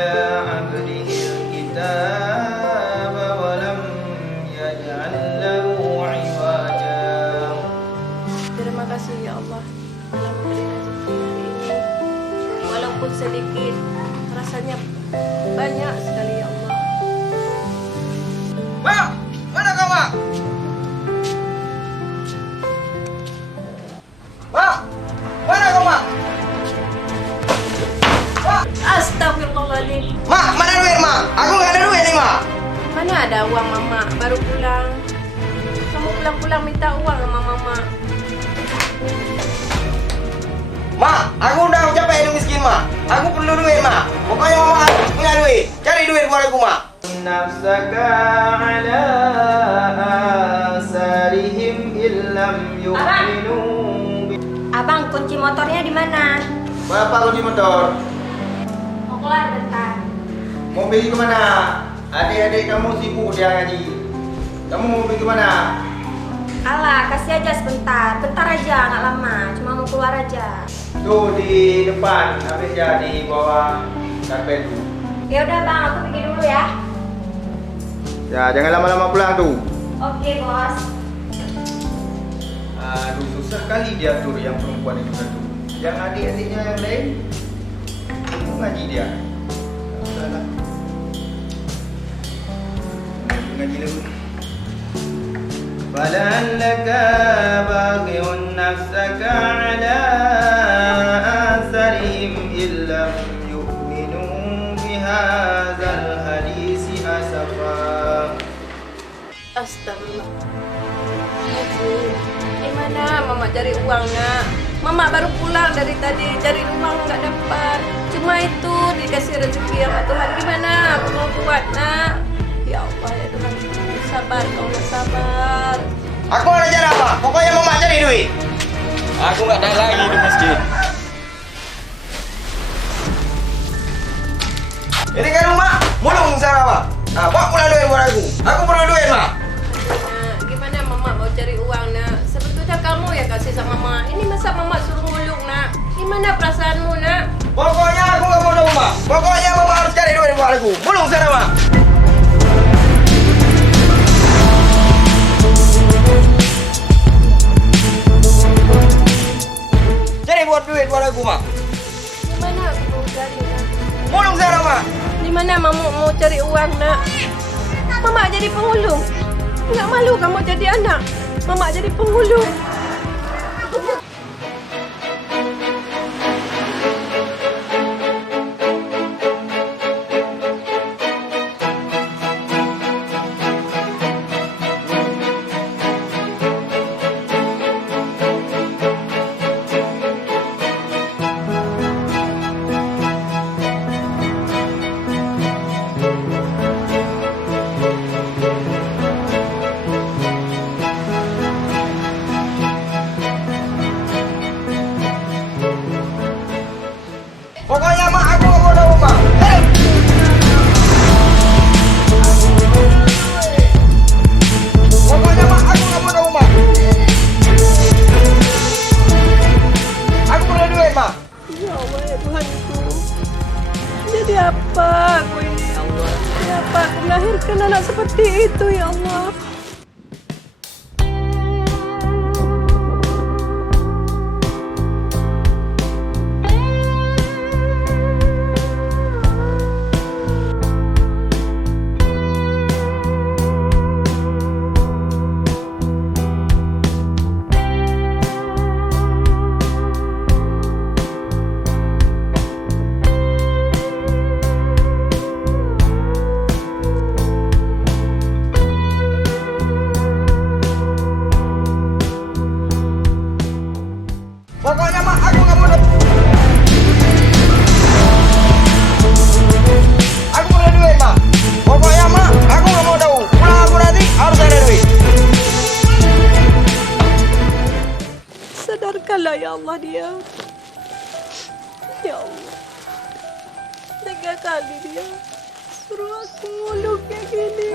على عبده الكتاب ولم يجعل له عوجا. Terima kasih ya Allah telah memberi rezeki hari ini. Walaupun sedikit, rasanya banyak sekali ya Allah. Mak, mana kau mak? Mak, mana kau mak? Mak, Astagfirullahaladzim. mak, mana duit mak? Aku nggak ada duit nih mak. Mana ada uang mama? Baru pulang. Kamu pulang-pulang minta uang sama mama. Mak, aku udah capek hidup miskin mak. Aku perlu duit mak. Pokoknya mama punya duit. Cari duit buat aku mak. Nafsaka ala asarihim illam yu'minu. Abang, kunci motornya di mana? Berapa kunci motor? Mau keluar bentar. Mau pergi kemana? Adik-adik kamu sibuk dia ngaji. Kamu mau pergi kemana? Alah, kasih aja sebentar. Bentar aja, nggak lama. Cuma mau keluar aja. Tuh di depan, habis ya di bawah karpet tuh. Ya udah bang, aku pergi dulu ya. Ya, jangan lama-lama pulang tuh. Oke bos. Aduh, susah kali dia atur yang perempuan itu satu. Yang adik-adiknya yang lain, itu ngaji dia. Udahlah. Ngaji dulu. Fala'allaka baghi'un nafsaka 'ala atharihim illam yu'minu bihadzal hadisi asafa. Astagfirullah. Gimana mama cari uang nak? Mama baru pulang dari tadi, cari uang nggak dapat. Cuma itu dikasih rezeki sama Tuhan. Gimana aku mau buat nak? Ya Allah ya Tuhan, sabar kau nak sabar. Aku ada cara apa? Pokoknya mama cari duit. Aku nggak ada lagi di masjid. Ini kan rumah, mulung cara apa? Nah, bawa pulang duit buat aku. Aku perlu duit mak. Nah, gimana mama mau cari uang nak? Sebetulnya kamu ya kasih sama mama. Ini masa mama suruh ngulung nak? Gimana perasaanmu nak? Pokoknya aku nggak mau tahu mak. Pokoknya mama harus cari duit buat aku. Mulung sana mak. Cari buat duit buat aku mak. Gimana aku mau cari nak? Mulung sana mak. Gimana mama mau cari uang nak? Mama jadi pengulung. Nggak malu kamu jadi anak. Mama jadi pengulung. Pokoknya mak aku nggak mau tahu mak. Cari. Pokoknya mak aku nggak mau tahu mak. Aku perlu duit mak. Ya Allah ya Tuhanku. Jadi apa aku ini ya Allah? Jadi apa aku melahirkan anak seperti itu ya Allah? Pokoknya mak aku nggak mau tahu. Aku perlu duit mak. Pokoknya mak aku nggak mau tahu. Pulang aku nanti harus ada duit. Sadarkanlah ya Allah dia. Ya Allah. Tiga kali dia suruh aku ngulung kayak gini.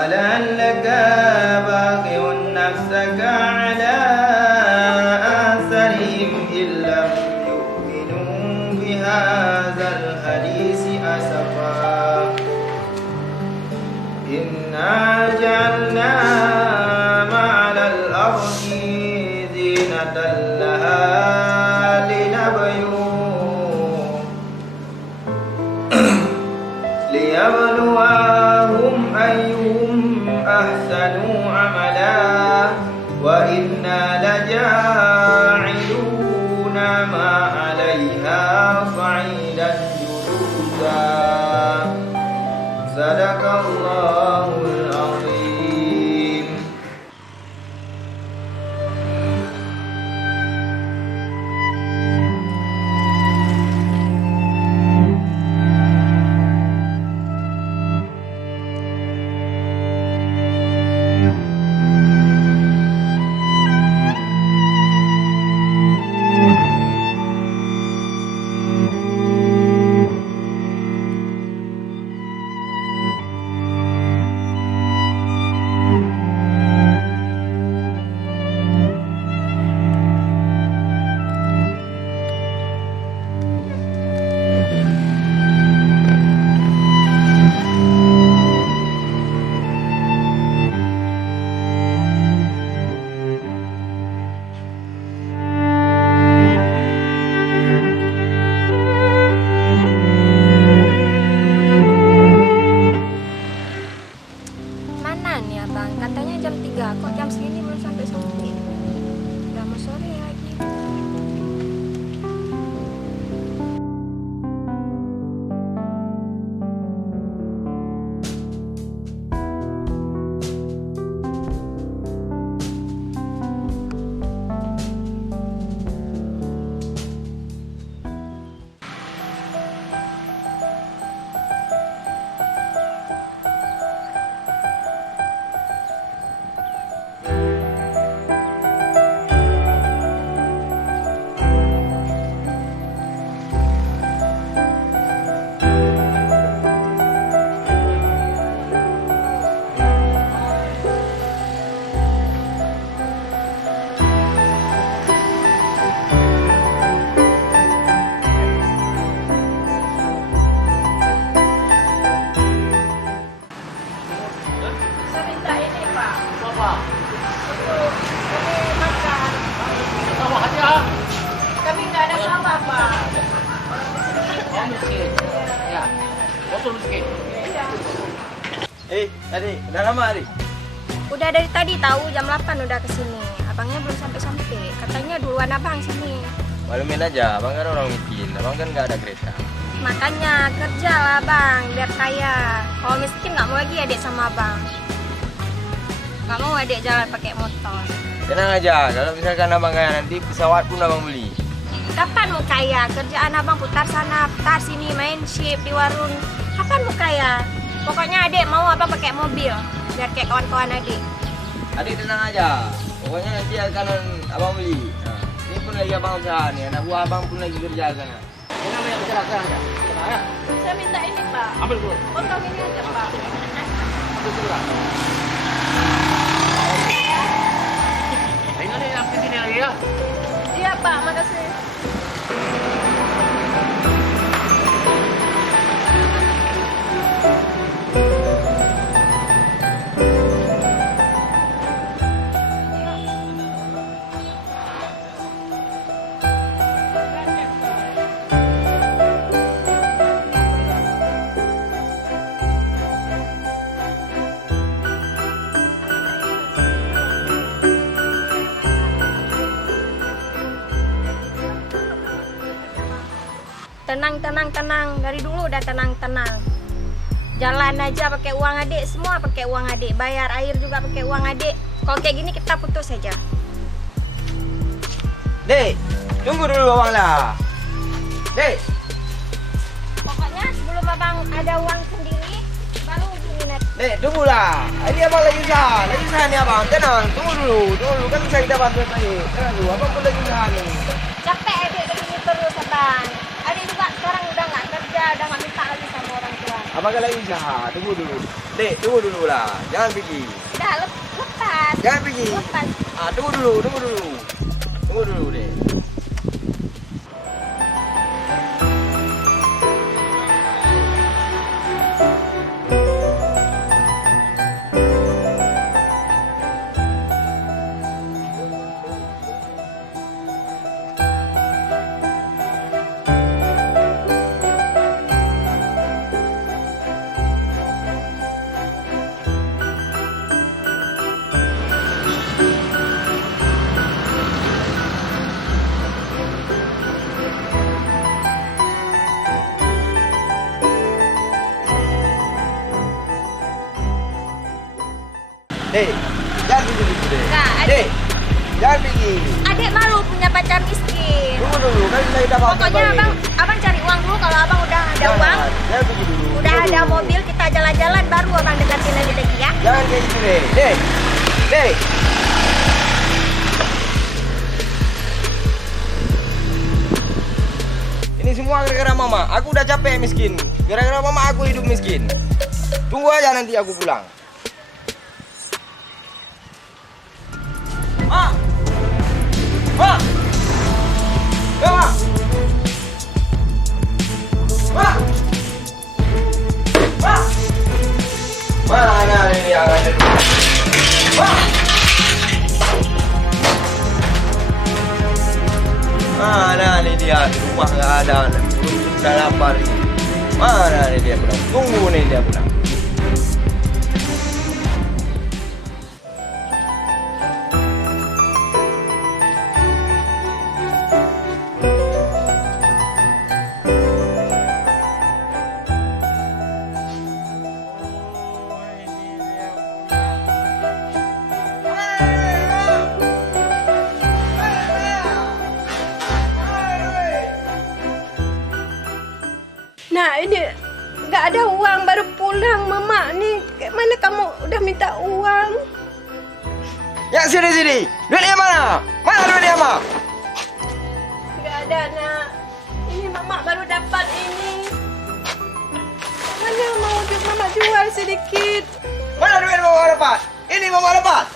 فلعلك باخع نفسك على آثارهم إن لم يؤمنوا بهذا الحديث أسفا إنا جعلنا ما على الأرض زينة لها ليبلوهم أيهم أحسن عملا وإنا لجاعلون ما عليها صعيدا جرزا صدق الله العظيم. Mana nih abang? Katanya jam 3, kok jam segini belum sampai-sampai? Udah mau sore lagi. Saya minta ini Pak. Untuk kami makan. Sama aja. Kami nggak ada sama Pak. Oh, miskin. Ya. Betul miskin. Iya. Tadi udah lama Ari? Udah dari tadi tahu jam 8 udah kesini. Abangnya belum sampai-sampai. Katanya duluan abang sini. Malumin aja, abang kan orang miskin, abang kan nggak ada kereta. Makanya kerja lah bang, biar kaya. Kalau miskin nggak mau lagi adik sama abang. Nggak mau adik jalan pakai motor. Tenang aja, kalau misalkan abang kaya nanti pesawat pun abang beli. Kapan mau kaya? Kerjaan abang putar sana, putar sini, main ship di warung. Kapan mau kaya? Pokoknya adik mau abang pakai mobil, biar kayak kawan-kawan adik. Adik tenang aja, pokoknya nanti akan abang beli. Nah, ini pun lagi abang usaha nih, anak buah abang pun lagi kerja sana. Ini namanya bicara sekarang ya. Sekarang ya. Saya minta ini Pak. Ambil dulu. Potong ini aja Pak. Ambil dulu. Ini nih yang sini lagi ya. Iya Pak, makasih. Tenang. Dari dulu udah tenang. Jalan aja pakai uang adik, semua pakai uang adik. Bayar air juga pakai uang adik. Kalau kayak gini kita putus aja. Dek, tunggu dulu abang lah. Dek, Pokoknya sebelum abang ada uang sendiri, baru gini nanti. Dek, tunggulah. Ini abang lagi usaha nih abang. Tenang, tunggu dulu. Kan bisa kita bantu lagi. Tenang dulu, abang pun lagi usaha nih. Capek adik begini terus abang. Adik juga sekarang udah nggak kerja, udah nggak minta lagi sama orang tua. Abang kan lagi usaha. Tunggu dulu. Dek, tunggu dulu lah. Jangan pergi. Dah lepas. Jangan pergi. Lepas. Tunggu dulu. Tunggu dulu, Dek. Dek, jangan pergi dulu, Dek. Enggak, Dek, jangan pergi. Adik malu punya pacar miskin. Tunggu dulu, kan saya udah mau Pokoknya abang cari uang dulu. Kalau abang udah ada uang, Jangan pergi dulu. udah Tunggu ada dulu. mobil, kita jalan-jalan baru abang deketin lagi ya. Jangan kayak gitu, Dek. Dek. Ini semua gara-gara mama. Aku udah capek miskin. Gara-gara mama aku hidup miskin. Tunggu aja nanti aku pulang. Ma! Ma! Ya, Ma! Ma! Ma! Mana ini yang ada dulu? Ma! Mana nih dia? Di rumah nggak ada. Sudah lapar ini. Mana nih dia pulang? Tunggu nih dia pulang. Nah ini nggak ada uang baru pulang mama nih. Mana kamu udah minta uang? Ya sini. Duitnya mana? Mana duitnya, Ma? Nggak ada nak. Ini mama baru dapat ini. Mana mau mama jual sedikit? Mana duit mama dapat? Ini mama dapat.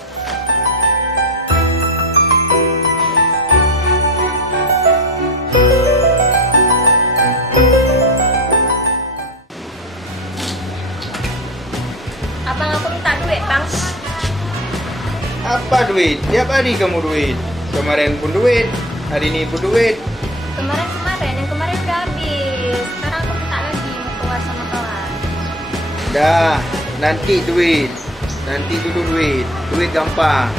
Abang aku minta duit, Bang. Apa duit? Tiap hari kamu duit. Kemarin pun duit, hari ini pun duit. Yang kemarin udah habis. Sekarang aku minta lagi mau keluar sama kawan. Dah, nanti duit. Nanti dulu duit. Duit gampang.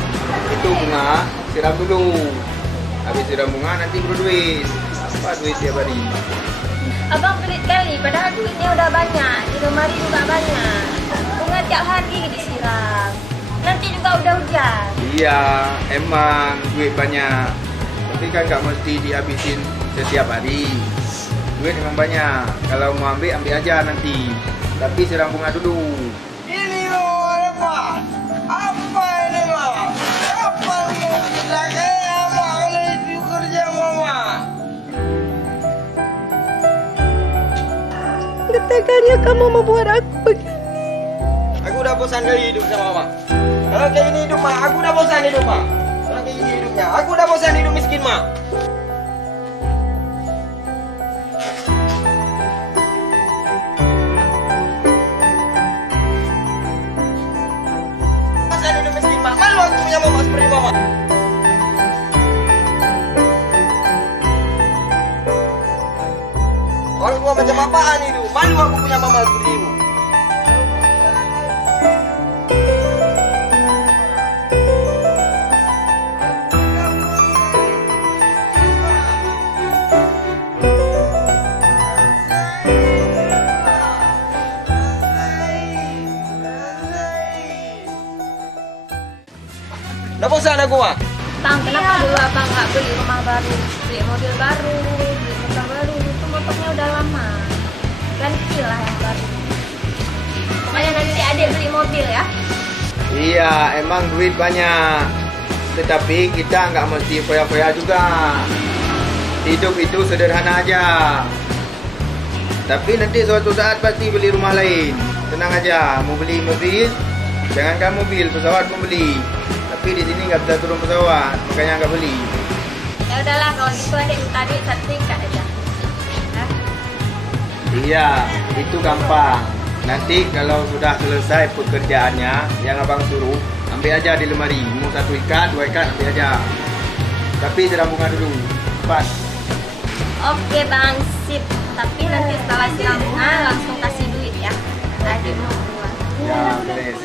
Itu bunga, siram dulu. Habis siram bunga nanti baru duit. Apa duit tiap hari? Abang pelit kali, padahal duitnya udah banyak. Di lemari juga banyak. Bunga tiap hari disiram. Nanti juga udah hujan. Iya, emang duit banyak. Tapi kan nggak mesti dihabisin setiap hari. Duit emang banyak. Kalau mau ambil aja nanti. Tapi siram bunga dulu. Ini mama dapat. Apa ini, Ma? Apa mau kita kayak Ma kalau itu kerja mama? Keteganya kamu membuat aku begini. Aku udah bosan kali hidup sama mama. Kalau kayak gini hidup, Ma, aku udah bosan hidup, Ma. Kalau kayak gini hidupnya, aku udah bosan hidup miskin, Ma. Bosan hidup miskin, Ma. Malu aku punya mama seperti mama. Kalau gua macam apaan itu? Malu aku punya mama seperti itu. Udah bosan aku, Ma. Bang, kenapa dulu abang nggak beli rumah baru, beli mobil baru, beli motor baru? Itu motornya udah lama. Gantilah yang baru. Pokoknya nanti adik beli mobil ya. Iya, emang duit banyak. Tetapi kita nggak mesti foya-foya juga. Hidup itu sederhana aja. Tapi nanti suatu saat pasti beli rumah lain. Tenang aja, mau beli mobil, jangankan mobil, pesawat pun beli. Tapi di sini nggak bisa turun pesawat, makanya nggak beli. Ya udahlah kalau gitu adik minta duit sertifikat aja. Hah? Iya, itu gampang. Nanti kalau sudah selesai pekerjaannya, yang abang suruh, ambil aja di lemari. Mau 1 ikat, 2 ikat, ambil aja. Tapi siram bunga dulu, cepat. Oke bang, sip. Tapi nanti setelah siram bunga langsung kasih duit ya. Adik mau keluar. Ya, beres.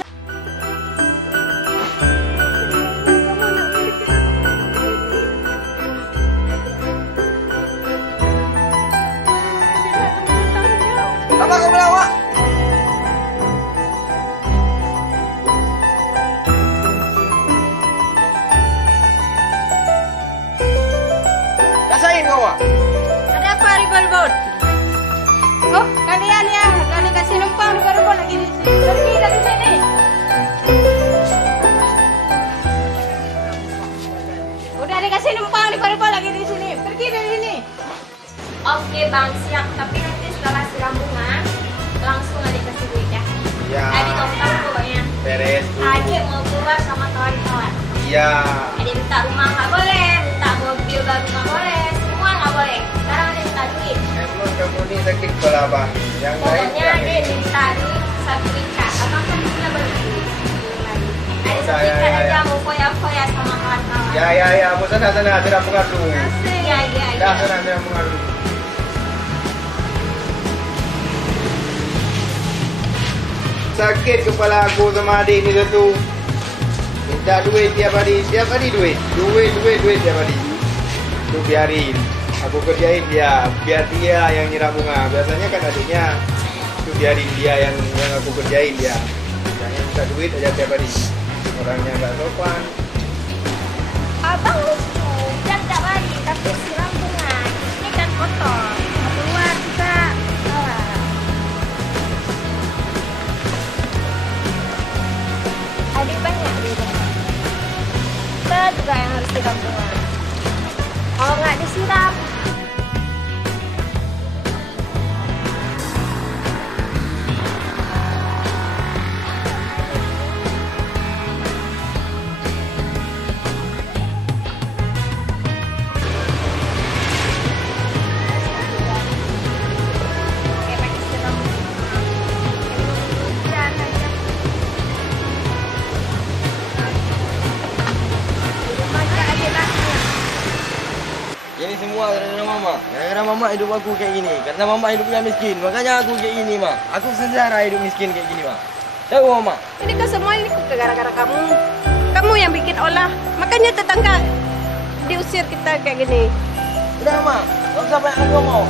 Apa kau bilang, Mak? Rasain kau, Mak? Ada apa ribut-ribut? Oh, kalian ya, kalian kasih numpang ribut-ribut lagi di sini. Pergi dari sini. Udah dikasih numpang ribut-ribut lagi di sini. Pergi dari sini. Oke bang, siap. Tapi nanti setelah siram bunga langsung adik kasih duit ya. Ya, Adik kamu tahu pokoknya. beres dulu. Adik mau keluar sama kawan-kawan. Iya. Adik minta rumah nggak boleh, minta mobil baru nggak boleh, semua nggak boleh. Sekarang adik minta duit. Emang kamu ini sakit kepala, Bang. Yang lain Pokoknya jangan. adik minta duit sertifikat. Abang kan punya berdua. Adik Ya, sertifikat ya, aja ya. mau foya-foya sama kawan-kawan. Ya, mau sana, siram bunga dulu. Iya, iya, iya. Dah, sana, siram bunga dulu. Sakit kepala aku sama adik ni satu. Minta duit tiap hari duit. Duit tiap hari. Tu biarin. Aku kerjain dia, biar dia yang nyiram bunga. Biasanya kan adiknya, tu biarin dia yang aku kerjain dia. Jangan minta duit aja tiap hari. Orangnya nggak sopan. Abang lucu, dan tak lagi, tapi siram bunga. Ini kan kotor. Keluar juga. Salah. Adik banyak di rumah. Kita juga yang harus siram bunga. Kalau nggak disiram, kayak pakai siram bunga. Hujan aja. Di rumah nggak ada baknya. Ini semua gara-gara Mama. Gara-gara Mama hidup aku kayak gini. Karena Mama hidupnya miskin. Makanya aku kayak gini, Mak. Aku sengsara hidup miskin kayak gini, Mak. Tahu, Mama? Ini kan semua ini gara-gara kamu. Kamu yang bikin olah. Makanya tetangga diusir kita kayak gini. Udah, Mak. Gak usah banyak ngomong.